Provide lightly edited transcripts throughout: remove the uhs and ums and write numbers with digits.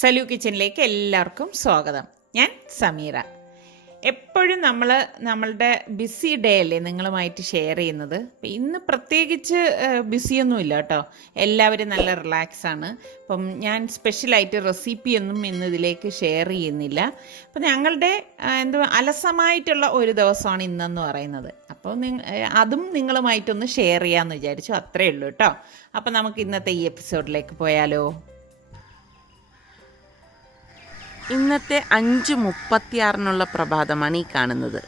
സലു കിച്ചണിലേക്ക് എല്ലാവർക്കും സ്വാഗതം. ഞാൻ സമീറ. എപ്പോഴും നമ്മളുടെ ബിസി ഡേ അല്ലേ നിങ്ങളുമായിട്ട് ഷെയർ ചെയ്യുന്നത്. ഇന്ന് പ്രത്യേകിച്ച് ബിസിയൊന്നുമില്ല കേട്ടോ, എല്ലാവരും നല്ല റിലാക്സാണ്. അപ്പം ഞാൻ സ്പെഷ്യലായിട്ട് റെസിപ്പിയൊന്നും ഇന്ന് ഇതിലേക്ക് ഷെയർ ചെയ്യുന്നില്ല. അപ്പം ഞങ്ങളുടെ അലസമായിട്ടുള്ള ഒരു ദിവസമാണ് ഇന്നെന്ന് പറയുന്നത്. അപ്പോൾ അതും നിങ്ങളുമായിട്ടൊന്ന് ഷെയർ ചെയ്യാമെന്ന് വിചാരിച്ചു, അത്രയേ ഉള്ളൂ കേട്ടോ. അപ്പം നമുക്ക് ഇന്നത്തെ ഈ എപ്പിസോഡിലേക്ക് പോയാലോ. ഇന്നത്തെ 5:36 പ്രഭാതമാണ് ഈ കാണുന്നത്.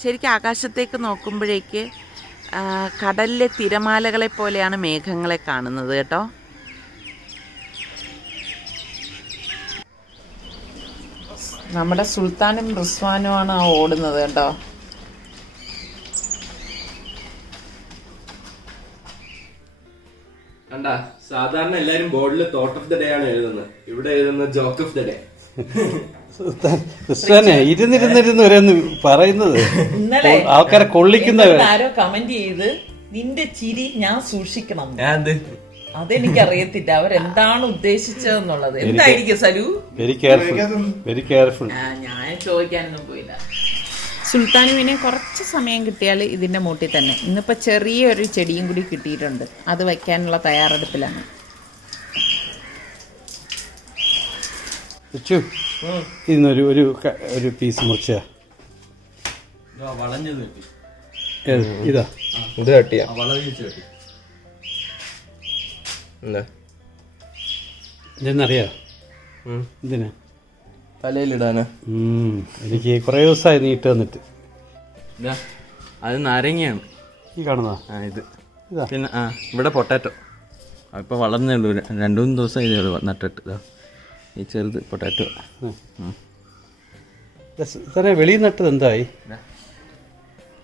ശരിക്കും ആകാശത്തേക്ക് നോക്കുമ്പോഴേക്ക് കടലിലെ തിരമാലകളെ പോലെയാണ് മേഘങ്ങളെ കാണുന്നത് കേട്ടോ. നമ്മുടെ സുൽത്താനും റിസ്വാനുമാണ് ഓടുന്നത് കേട്ടോ. കണ്ടാ, സാധാരണ എല്ലാരും ബോർഡിൽ തോട്ട് ഓഫ് ദ ഡേ ആണ് എഴുതുന്നത്, ഇവിടെ എഴുതുന്നത് ജോക്ക് ഓഫ് ദ ഡേ. ഇരുന്നിരുന്നിരുന്ന് വരെന്ന് പറയുന്നത് ആൾക്കാരെ കൊള്ളിക്കുന്നവർ ആരോ കമന്റ് ചെയ്ത് നിന്റെ ചിരി ഞാൻ സൂക്ഷിക്കണം. അതെനിക്കറിയത്തില്ല അവരെന്താണ് ഉദ്ദേശിച്ചതെന്നുള്ളത്. എന്തായിരിക്കും സലു? Very careful. ഞാൻ ചോദിക്കാനൊന്നും പോയില്ല. സുൽത്താനുവിന് കുറച്ച് സമയം കിട്ടിയാൽ ഇതിൻ്റെ മൂട്ടിൽ തന്നെ. ഇന്നിപ്പോൾ ചെറിയൊരു ചെടിയും കൂടി കിട്ടിയിട്ടുണ്ട്, അത് വയ്ക്കാനുള്ള തയ്യാറെടുപ്പിലാണ്. ഇന്നൊരു ഒരു പീസ് മുറിച്ച ഇതാ ഇത് കട്ടിയാ ഇതെന്നറിയാ ഇതിന് തലയിലിടാനാ. എനിക്ക് കുറേ ദിവസമായി നീട്ട് വന്നിട്ട്. അത് നാരങ്ങയാണ് ഈ കാണുന്ന ഇത്. പിന്നെ ഇവിടെ പൊട്ടാറ്റോ ഇപ്പൊ വളർന്നേ ഉള്ളൂ, 2-3 ദിവസം ഇതേ ഉള്ളൂ നട്ടിട്ട്. ഈ ചെറുത് പൊട്ടാറ്റോ തന്നെ വെളിയിൽ നട്ടത് എന്തായി?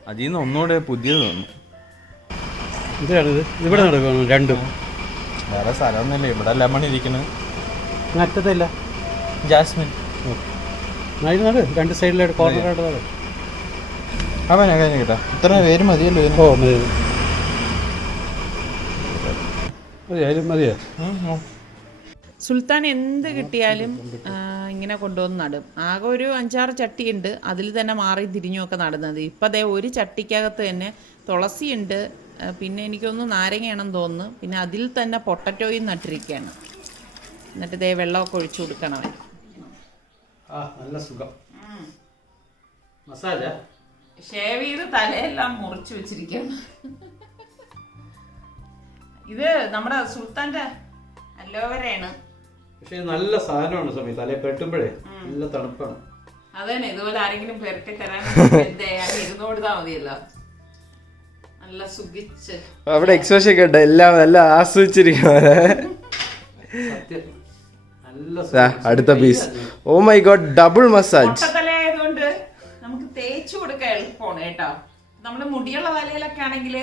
അതിൽ നിന്ന് ഒന്നുകൂടെ പുതിയത് തോന്നുന്നു. എന്താണിത്? ഇവിടെ നടക്കണം രണ്ടും. വേറെ സ്ഥലമൊന്നുമില്ല, ഇവിടെ ലെമൺ ഇരിക്കുന്നത്. നറ്റതല്ല ജാസ്മിൻ നട് രണ്ട് സൈഡിലായിട്ട് കോർണറായിട്ട് നട്. അവനെ കഴിഞ്ഞ കേട്ടോ, ഇത്ര പേര് മതിയല്ലോ. ഓ മതി മതിയായാലും മതിയാ. സുൽത്താൻ എന്ത് കിട്ടിയാലും ഇങ്ങനെ കൊണ്ടുവന്ന് നടും. ആകെ ഒരു 5-6 ചട്ടിയുണ്ട്, അതിൽ തന്നെ മാറി തിരിഞ്ഞുമൊക്കെ നടുന്നത്. ഇപ്പം അതേ ഒരു ചട്ടിക്കകത്ത് തന്നെ തുളസിയുണ്ട്, പിന്നെ എനിക്കൊന്ന് നാരങ്ങയാണെന്ന് തോന്നുന്നു, പിന്നെ അതിൽ തന്നെ പൊട്ടറ്റോയും നട്ടിരിക്കുകയാണ്. എന്നിട്ട് ഇതേ വെള്ളമൊക്കെ ഒഴിച്ചു കൊടുക്കണം. നല്ല സുഖം. മസാല ഷേവ് ചെയ്ത് തലയെല്ലാം മുറിച്ച് വെച്ചിരിക്കുകയാണ്. ഇത് നമ്മുടെ സുൽത്താൻ്റെ അലോവേരയാണ്. പക്ഷെ നല്ല സാധനമാണ് സമയം, തലയെ പെട്ടുമ്പോഴേ നല്ല തണുപ്പാണ്. അതന്നെ, ഇതുപോലെ ആരെങ്കിലും പെരട്ടി തരാൻ ഇരുന്ന് കൊടുത്താൽ മതിയല്ലോ. നല്ല സുഖിച്ച് അവിടെ എക്സ്പ്രഷൻ കേട്ടോ, എല്ലാം നല്ല ആസ്വദിച്ചിരിക്കുന്നവരെ. അടുത്ത piece. Oh my god, double massage. തലയായതുകൊണ്ട് നമുക്ക് തേച്ചു കൊടുക്കാൻ എളുപ്പമാണ് കേട്ടോ. നമ്മുടെ മുടിയുള്ള തലയിലൊക്കെ ആണെങ്കിൽ,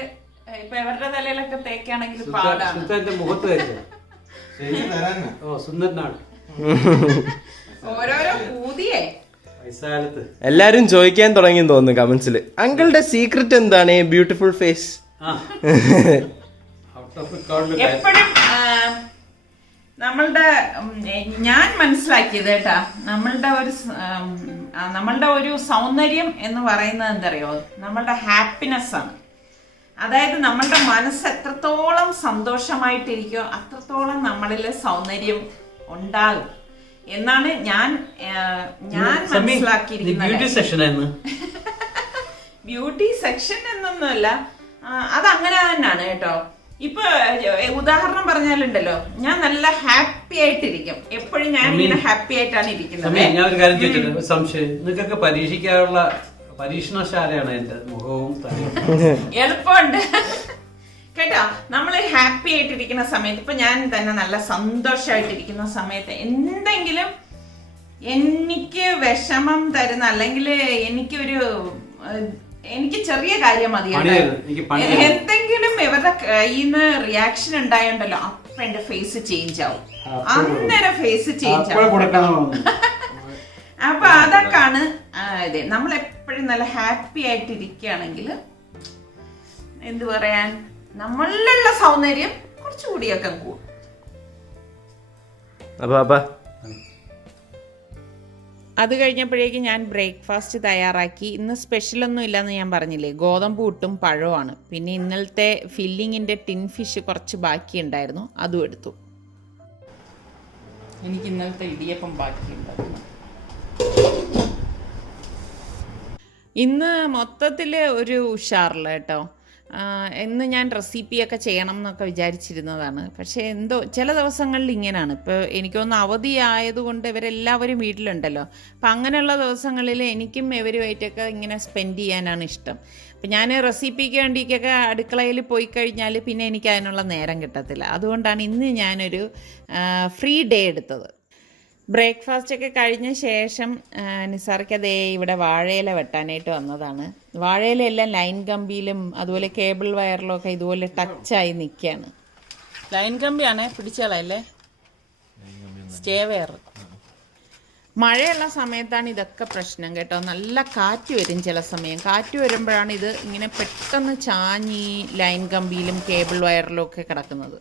ഇപ്പൊ ഇവരുടെ തലയിലൊക്കെ തേക്കാണെങ്കിൽ പാടാണ്. മുഖത്ത് സുന്ദരനാണ്. ഓരോരോ പൂതിയേ. എല്ലാരും ചോദിക്കാൻ തുടങ്ങി തോന്നുന്നു കമന്റ്സിൽ, അങ്കിളുടെ സീക്രട്ട് എന്താണ് ബ്യൂട്ടിഫുൾ ഫേസ്? എപ്പോഴും നമ്മളുടെ ഞാൻ മനസ്സിലാക്കിയത് കേട്ടാ, നമ്മളുടെ ഒരു സൗന്ദര്യം എന്ന് പറയുന്നത് എന്തറിയോ, നമ്മളുടെ ഹാപ്പിനെസ് ആണ്. അതായത് നമ്മളുടെ മനസ്സ് എത്രത്തോളം സന്തോഷമായിട്ടിരിക്കോ അത്രത്തോളം നമ്മളിൽ സൗന്ദര്യം ഉണ്ടാകും എന്നാണ് ഞാൻ മനസ്സിലാക്കിയിരിക്കുന്നത്. ബ്യൂട്ടി സെക്ഷൻ എന്നൊന്നുമല്ല, അതങ്ങനെ തന്നെയാണ് കേട്ടോ. ഇപ്പൊ ഉദാഹരണം പറഞ്ഞാലുണ്ടല്ലോ, ഞാൻ നല്ല ഹാപ്പി ആയിട്ടിരിക്കും എപ്പോഴും. ഞാൻ ഇങ്ങനെ ഹാപ്പി ആയിട്ടാണ് ഇരിക്കുന്നത്. ഞാൻ ഒരു കാര്യം ചോദിച്ചിട്ടുണ്ട്, സംശയം. നിങ്ങൾക്കൊക്കെ പരീക്ഷിക്കാനുള്ള പരീക്ഷണശാലയാണ് എന്റെ മുഖവും എളുപ്പമുണ്ട് കേട്ടോ. നമ്മൾ ഹാപ്പി ആയിട്ടിരിക്കുന്ന സമയത്ത്, ഇപ്പൊ ഞാൻ തന്നെ നല്ല സന്തോഷമായിട്ടിരിക്കുന്ന സമയത്ത് എന്തെങ്കിലും എനിക്ക് വിഷമം തരുന്ന, അല്ലെങ്കിൽ എനിക്ക് ചെറിയ കാര്യം മതിയാണ്, എന്തെങ്കിലും ഇവരുടെ കയ്യിൽ നിന്ന് റിയാക്ഷൻ ഉണ്ടായോണ്ടല്ലോ, അപ്പൊ എന്റെ ഫേസ് ചേഞ്ച് ആവും. അന്നേരം ഫേസ് ചേഞ്ച് ആവും. അപ്പൊ അതൊക്കെയാണ് ഇത്. നമ്മൾ എപ്പോഴും നല്ല ഹാപ്പി ആയിട്ടിരിക്കുകയാണെങ്കിൽ എന്ത് പറയാൻ, നമ്മളിലുള്ള സൗന്ദര്യം കുറച്ചുകൂടിയൊക്കെ കൂടും. അപ്പൊ അത് കഴിഞ്ഞപ്പോഴേക്കും ഞാൻ ബ്രേക്ക്ഫാസ്റ്റ് തയ്യാറാക്കി. ഇന്ന് സ്പെഷ്യലൊന്നും ഇല്ലയെന്ന് ഞാൻ പറഞ്ഞില്ലേ, ഗോതമ്പ് പുട്ടും പഴമാണ്. പിന്നെ ഇന്നലത്തെ ഫില്ലിങ്ങിൻ്റെ ടിൻ ഫിഷ് കുറച്ച് ബാക്കിയുണ്ടായിരുന്നു, അതും എടുത്തു. എനിക്ക് ഇന്നലത്തെ ഇടിയപ്പം ബാക്കിയുണ്ടായിരുന്നു. ഇന്ന് മൊത്തത്തിൽ ഒരു ഉഷാറില്ല കേട്ടോ. ഇന്ന് ഞാൻ റെസിപ്പിയൊക്കെ ചെയ്യണം എന്നൊക്കെ വിചാരിച്ചിരുന്നതാണ്. പക്ഷേ എന്തോ ചില ദിവസങ്ങളിൽ ഇങ്ങനെയാണ്. ഇപ്പോൾ എനിക്കൊന്ന് അവധി ആയതുകൊണ്ട് ഇവരെല്ലാവരും വീട്ടിലുണ്ടല്ലോ. അപ്പം അങ്ങനെയുള്ള ദിവസങ്ങളിൽ എനിക്കും ഇവരുമായിട്ടൊക്കെ ഇങ്ങനെ സ്പെൻഡ് ചെയ്യാനാണ് ഇഷ്ടം. അപ്പം ഞാൻ റെസിപ്പിക്ക് വേണ്ടിയൊക്കെ അടുക്കളയിൽ പോയി കഴിഞ്ഞാൽ പിന്നെ എനിക്ക് അതിനുള്ള നേരം കിട്ടത്തില്ല. അതുകൊണ്ടാണ് ഇന്ന് ഞാനൊരു ഫ്രീ ഡേ എടുത്തത്. ബ്രേക്ക്ഫാസ്റ്റൊക്കെ കഴിഞ്ഞ ശേഷം നിസാർക്ക് അതേ ഇവിടെ വാഴയില വെട്ടാനായിട്ട് വന്നതാണ്. വാഴയിലെല്ലാം ലൈൻ കമ്പിയിലും അതുപോലെ കേബിൾ വയറിലും ഒക്കെ ഇതുപോലെ ടച്ചായി നിൽക്കുകയാണ്. ലൈൻ കമ്പിയാണേ, പിടിച്ചോളല്ലേ, സ്റ്റേ വയർ. മഴയുള്ള സമയത്താണ് ഇതൊക്കെ പ്രശ്നം കേട്ടോ. നല്ല കാറ്റ് വരും ചില സമയം. കാറ്റ് വരുമ്പോഴാണ് ഇത് ഇങ്ങനെ പെട്ടെന്ന് ചാഞ്ഞി ലൈൻ കമ്പിയിലും കേബിൾ വയറിലും ഒക്കെ കിടക്കുന്നത്.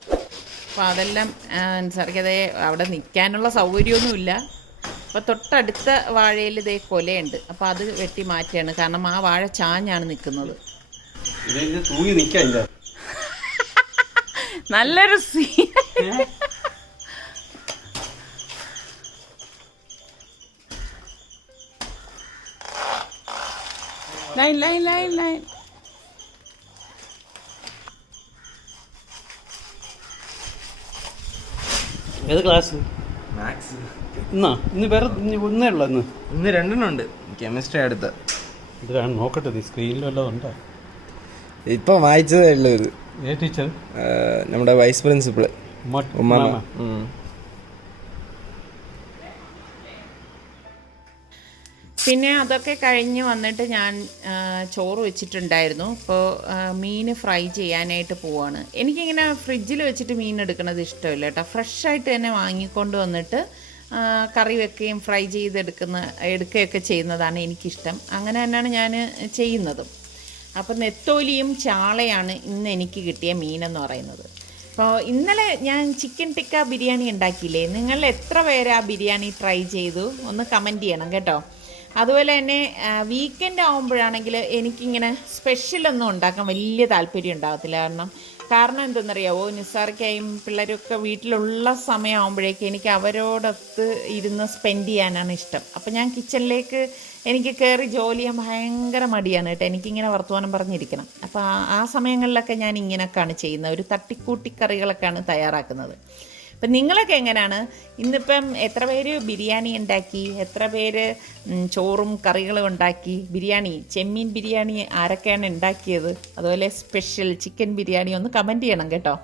അപ്പോൾ അതെല്ലാം നിസാർക്കതേ അവിടെ നിൽക്കാനുള്ള സൗകര്യമൊന്നുമില്ല. അപ്പോൾ തൊട്ടടുത്ത വാഴയിൽ ഇതേ കൊലയുണ്ട്. അപ്പോൾ അത് വെട്ടി മാറ്റുകയാണ്, കാരണം ആ വാഴ ചാഞ്ഞാണ് നിൽക്കുന്നത്. നല്ലൊരു scene. Line line line line. ഏത് ക്ലാസ്? മാത്സ്. ഇന്ന് വേറെ ഒന്നേ ഉള്ളൂ. ഇന്ന് 2 ഉണ്ട്. കെമിസ്ട്രി അടുത്ത്. ഇത് നോക്കട്ടെ, നീ സ്ക്രീനിൽ വല്ലതും ഉണ്ടോ? ഇപ്പൊ വായിച്ചതേ ഉള്ളൂ ഇത്. ടീച്ചർ? നമ്മുടെ വൈസ് പ്രിൻസിപ്പൾ ഉമ്മാമ. പിന്നെ അതൊക്കെ കഴിഞ്ഞ് വന്നിട്ട് ഞാൻ ചോറ് വെച്ചിട്ടുണ്ടായിരുന്നു. ഇപ്പോൾ മീൻ ഫ്രൈ ചെയ്യാനായിട്ട് പോവാണ്. എനിക്കിങ്ങനെ ഫ്രിഡ്ജിൽ വെച്ചിട്ട് മീൻ എടുക്കുന്നത് ഇഷ്ടമില്ല കേട്ടോ. ഫ്രഷായിട്ട് തന്നെ വാങ്ങിക്കൊണ്ട് വന്നിട്ട് കറി വെക്കുകയും ഫ്രൈ എടുക്കുകയൊക്കെ ചെയ്യുന്നതാണ് എനിക്കിഷ്ടം. അങ്ങനെ തന്നെയാണ് ഞാൻ ചെയ്യുന്നതും. അപ്പോൾ നെത്തോലിയും ചാളയാണ് ഇന്ന് എനിക്ക് കിട്ടിയ മീനെന്ന് പറയുന്നത്. അപ്പോൾ ഇന്നലെ ഞാൻ ചിക്കൻ ടിക്ക ബിരിയാണി ഉണ്ടാക്കിയില്ലേ, നിങ്ങൾ എത്ര പേര് ആ ബിരിയാണി ട്രൈ ചെയ്തു ഒന്ന് കമൻറ്റ് ചെയ്യണം കേട്ടോ. അതുപോലെ തന്നെ വീക്കെൻഡ് ആകുമ്പോഴാണെങ്കിൽ എനിക്കിങ്ങനെ സ്പെഷ്യലൊന്നും ഉണ്ടാക്കാൻ വലിയ താല്പര്യം ഉണ്ടാകത്തില്ല. കാരണം എന്തെന്നറിയാവോ, നിസാർക്കായും പിള്ളേരൊക്കെ വീട്ടിലുള്ള സമയമാകുമ്പോഴേക്കും എനിക്ക് അവരോടൊത്ത് ഇരുന്ന് സ്പെൻഡ് ചെയ്യാനാണ് ഇഷ്ടം. അപ്പോൾ ഞാൻ കിച്ചണിലേക്ക് എനിക്ക് കയറി ജോലി ചെയ്യാൻ ഭയങ്കര മടിയാണ് കേട്ടോ. എനിക്കിങ്ങനെ വർത്തമാനം പറഞ്ഞിരിക്കണം. അപ്പോൾ ആ സമയങ്ങളിലൊക്കെ ഞാൻ ഇങ്ങനെയൊക്കെയാണ് ചെയ്യുന്നത്. ഒരു തട്ടിക്കൂട്ടി കറികളൊക്കെയാണ് തയ്യാറാക്കുന്നത്. അപ്പം നിങ്ങളൊക്കെ എങ്ങനെയാണ്? ഇന്നിപ്പം എത്ര പേര് ബിരിയാണി ഉണ്ടാക്കി, എത്ര പേര് ചോറും കറികളും ഉണ്ടാക്കി? ബിരിയാണി, ചെമ്മീൻ ബിരിയാണി ആരൊക്കെയാണ് ഉണ്ടാക്കിയത്? അതുപോലെ സ്പെഷ്യൽ ചിക്കൻ ബിരിയാണി ഒന്ന് കമൻറ്റ് ചെയ്യണം കേട്ടോ.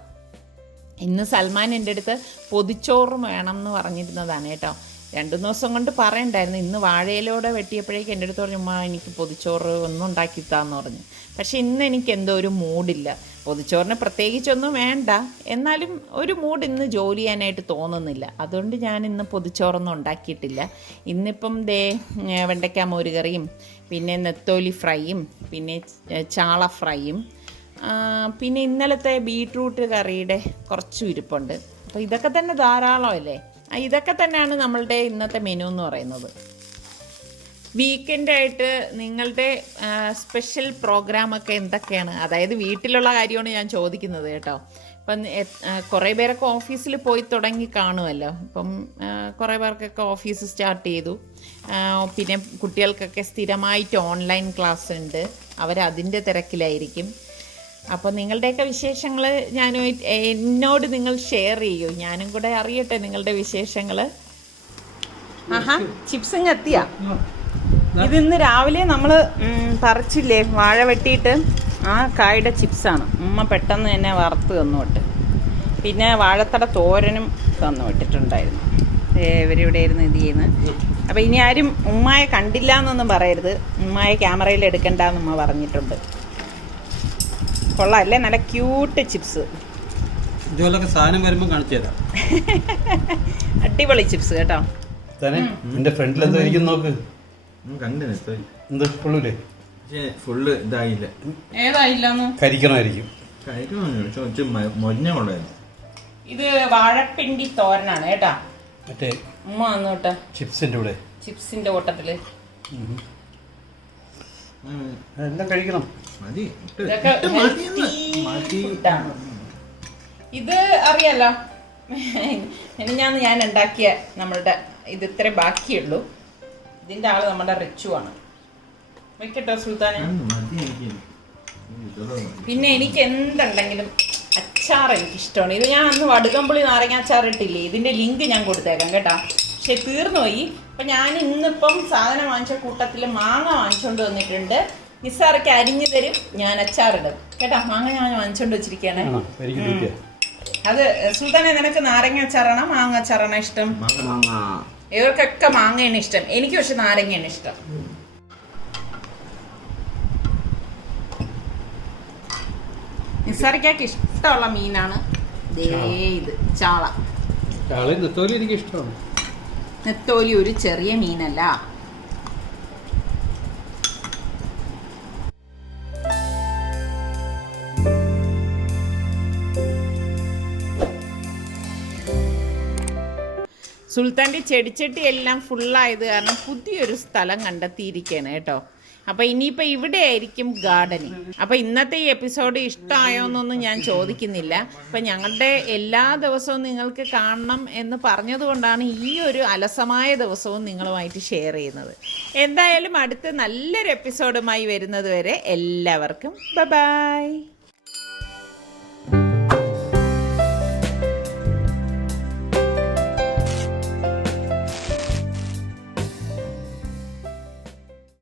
ഇന്ന് സൽമാൻ എൻ്റെ അടുത്ത് പൊതിച്ചോറും വേണം എന്ന് പറഞ്ഞിരുന്നതാണ് കേട്ടോ. 2 ദിവസം കൊണ്ട് പറയണ്ടായിരുന്നു. ഇന്ന് വാഴയിലൂടെ വെട്ടിയപ്പോഴേക്കും എൻ്റെ അടുത്ത് പറഞ്ഞു, ഉമ്മ എനിക്ക് പൊതിച്ചോറ് ഒന്നും ഉണ്ടാക്കിത്താന്ന് പറഞ്ഞു. പക്ഷേ ഇന്ന് എനിക്ക് എന്തോ ഒരു മൂഡില്ല. പൊതിച്ചോറിന് പ്രത്യേകിച്ചൊന്നും വേണ്ട, എന്നാലും ഒരു മൂഡ് ഇന്ന് ജോലി ചെയ്യാനായിട്ട് തോന്നുന്നില്ല. അതുകൊണ്ട് ഞാൻ ഇന്ന് പൊതിച്ചോറൊന്നും ഉണ്ടാക്കിയിട്ടില്ല. ഇന്നിപ്പം വെണ്ടയ്ക്ക മോരുകറിയും പിന്നെ നെത്തോലി ഫ്രൈയും പിന്നെ ചാള ഫ്രൈയും പിന്നെ ഇന്നലത്തെ ബീട്രൂട്ട് കറിയുടെ കുറച്ചും ഇരിപ്പുണ്ട്. അപ്പോൾ ഇതൊക്കെ തന്നെ ധാരാളമല്ലേ. ഇതൊക്കെ തന്നെയാണ് നമ്മളുടെ ഇന്നത്തെ മെനു എന്ന് പറയുന്നത്. വീക്കെൻഡായിട്ട് നിങ്ങളുടെ സ്പെഷ്യൽ പ്രോഗ്രാമൊക്കെ എന്തൊക്കെയാണ്? അതായത് വീട്ടിലുള്ള കാര്യമാണ് ഞാൻ ചോദിക്കുന്നത് കേട്ടോ. ഇപ്പം കുറേ പേരൊക്കെ ഓഫീസിൽ പോയി തുടങ്ങി കാണുമല്ലോ. ഇപ്പം കുറേ പേർക്കൊക്കെ ഓഫീസ് സ്റ്റാർട്ട് ചെയ്തു. പിന്നെ കുട്ടികൾക്കൊക്കെ സ്ഥിരമായിട്ട് ഓൺലൈൻ ക്ലാസ് ഉണ്ട്, അവരതിൻ്റെ തിരക്കിലായിരിക്കും. അപ്പോൾ നിങ്ങളുടെയൊക്കെ വിശേഷങ്ങൾ എന്നോട് നിങ്ങൾ ഷെയർ ചെയ്യൂ, ഞാനും കൂടെ അറിയട്ടെ നിങ്ങളുടെ വിശേഷങ്ങൾ. ആഹാ, ചിപ്സും എത്തിയാ. ഇതിന്ന് രാവിലെ നമ്മൾ പറിച്ചില്ലേ വാഴ വെട്ടിയിട്ട് ആ കായുടെ ചിപ്സാണ്. ഉമ്മ പെട്ടെന്ന് തന്നെ വറുത്ത് തന്നു വിട്ട്. പിന്നെ വാഴത്തട തോരനും തന്നു വിട്ടിട്ടുണ്ടായിരുന്നു. ഇവരിവിടെ ഇരുന്ന് ഇത് ചെയ്യുന്നത്. അപ്പോൾ ഇനി ആരും ഉമ്മായെ കണ്ടില്ല എന്നൊന്നും പറയരുത്. ഉമ്മായെ ക്യാമറയിൽ എടുക്കണ്ടെന്ന് ഉമ്മ പറഞ്ഞിട്ടുണ്ട്. കൊള്ളാം അല്ലേ, നല്ല ക്യൂട്ട് ചിപ്സ്. ഇതുപോലൊക്കെ സാധനം വരുമ്പോൾ കാണിച്ചു തരാം. അടിപൊളി ചിപ്സ് കേട്ടോ. എന്റെ ഫ്രണ്ടിൽ എന്താ ഇരിക്കും നോക്ക്. എന്ത് ഫുള്ളൂലേ? ഫുള്ള് ഇതായില്ല. ഏതായില്ലെന്ന് കരിക്കണമായിരിക്കും. ഇത് വാഴപ്പിണ്ടി തോരനാണ് കേട്ടാ. മറ്റേ ഉമ്മ വന്നു കേട്ടാ. ചിപ്സിന്റെ കൂടെ ചിപ്സിന്റെ ഓട്ടത്തില് എല്ലാം കഴിക്കണം. ഇതൊക്കെ healthy food ആണ്. ഇത് അറിയാലോ, ഞാൻ ഉണ്ടാക്കിയ നമ്മളുടെ ഇത് ഇത്രേ ബാക്കിയുള്ളൂ. ഇതിന്റെ ആള് നമ്മുടെ റിച്ചു ആണ്. വെക്കട്ടോ സുൽത്താനെ. പിന്നെ എനിക്ക് എന്തുണ്ടെങ്കിലും അച്ചാർ എനിക്കിഷ്ടമാണ്. ഇത് ഞാൻ അന്ന് വടുകമ്പുളി നാരങ്ങ അച്ചാർ ഇട്ടില്ലേ, ഇതിന്റെ ലിങ്ക് ഞാൻ കൊടുത്തേക്കാം കേട്ടോ. പക്ഷെ തീർന്നു പോയി. അപ്പം ഞാൻ ഇന്നിപ്പം സാധനം വാങ്ങിച്ച കൂട്ടത്തിൽ മാങ്ങ വാങ്ങിച്ചുകൊണ്ട് വന്നിട്ടുണ്ട്. നിസ്സാറയ്ക്ക് അരിഞ്ഞു തരും, ഞാൻ അച്ചാറിടും കേട്ടോ. മാങ്ങ ഞാൻ വാങ്ങിച്ചുകൊണ്ട് വെച്ചിരിക്കുകയാണ്. അത് സുൽത്താനെ, നിനക്ക് നാരങ്ങ അച്ചാറാണോ മാങ്ങ അച്ചാറാണോ ഇഷ്ടം? ഇവർക്കൊക്കെ മാങ്ങയാണ് ഇഷ്ടം, എനിക്ക് പക്ഷെ നാരങ്ങയാണ് ഇഷ്ടം. നിസ്സാറിക്കൊക്കെ ഇഷ്ടമുള്ള മീനാണ് ഇത് ചാള. നെത്തോലി എനിക്ക് ഇഷ്ടമാണ്. നെത്തോലി ഒരു ചെറിയ മീനല്ല. സുൽത്താൻ്റെ ചെടിച്ചട്ടി എല്ലാം ഫുള്ളായത് കാരണം പുതിയൊരു സ്ഥലം കണ്ടെത്തിയിരിക്കുകയാണ് കേട്ടോ. അപ്പോൾ ഇനിയിപ്പോൾ ഇവിടെ ആയിരിക്കും ഗാർഡനിങ്. അപ്പോൾ ഇന്നത്തെ ഈ എപ്പിസോഡ് ഇഷ്ടമായോ എന്നൊന്നും ഞാൻ ചോദിക്കുന്നില്ല. അപ്പം ഞങ്ങളുടെ എല്ലാ ദിവസവും നിങ്ങൾക്ക് കാണണം എന്ന് പറഞ്ഞതുകൊണ്ടാണ് ഈ ഒരു അലസമായ ദിവസവും നിങ്ങളുമായിട്ട് ഷെയർ ചെയ്യുന്നത്. എന്തായാലും അടുത്ത നല്ലൊരു എപ്പിസോഡുമായി വരുന്നത് വരെ എല്ലാവർക്കും ബൈ.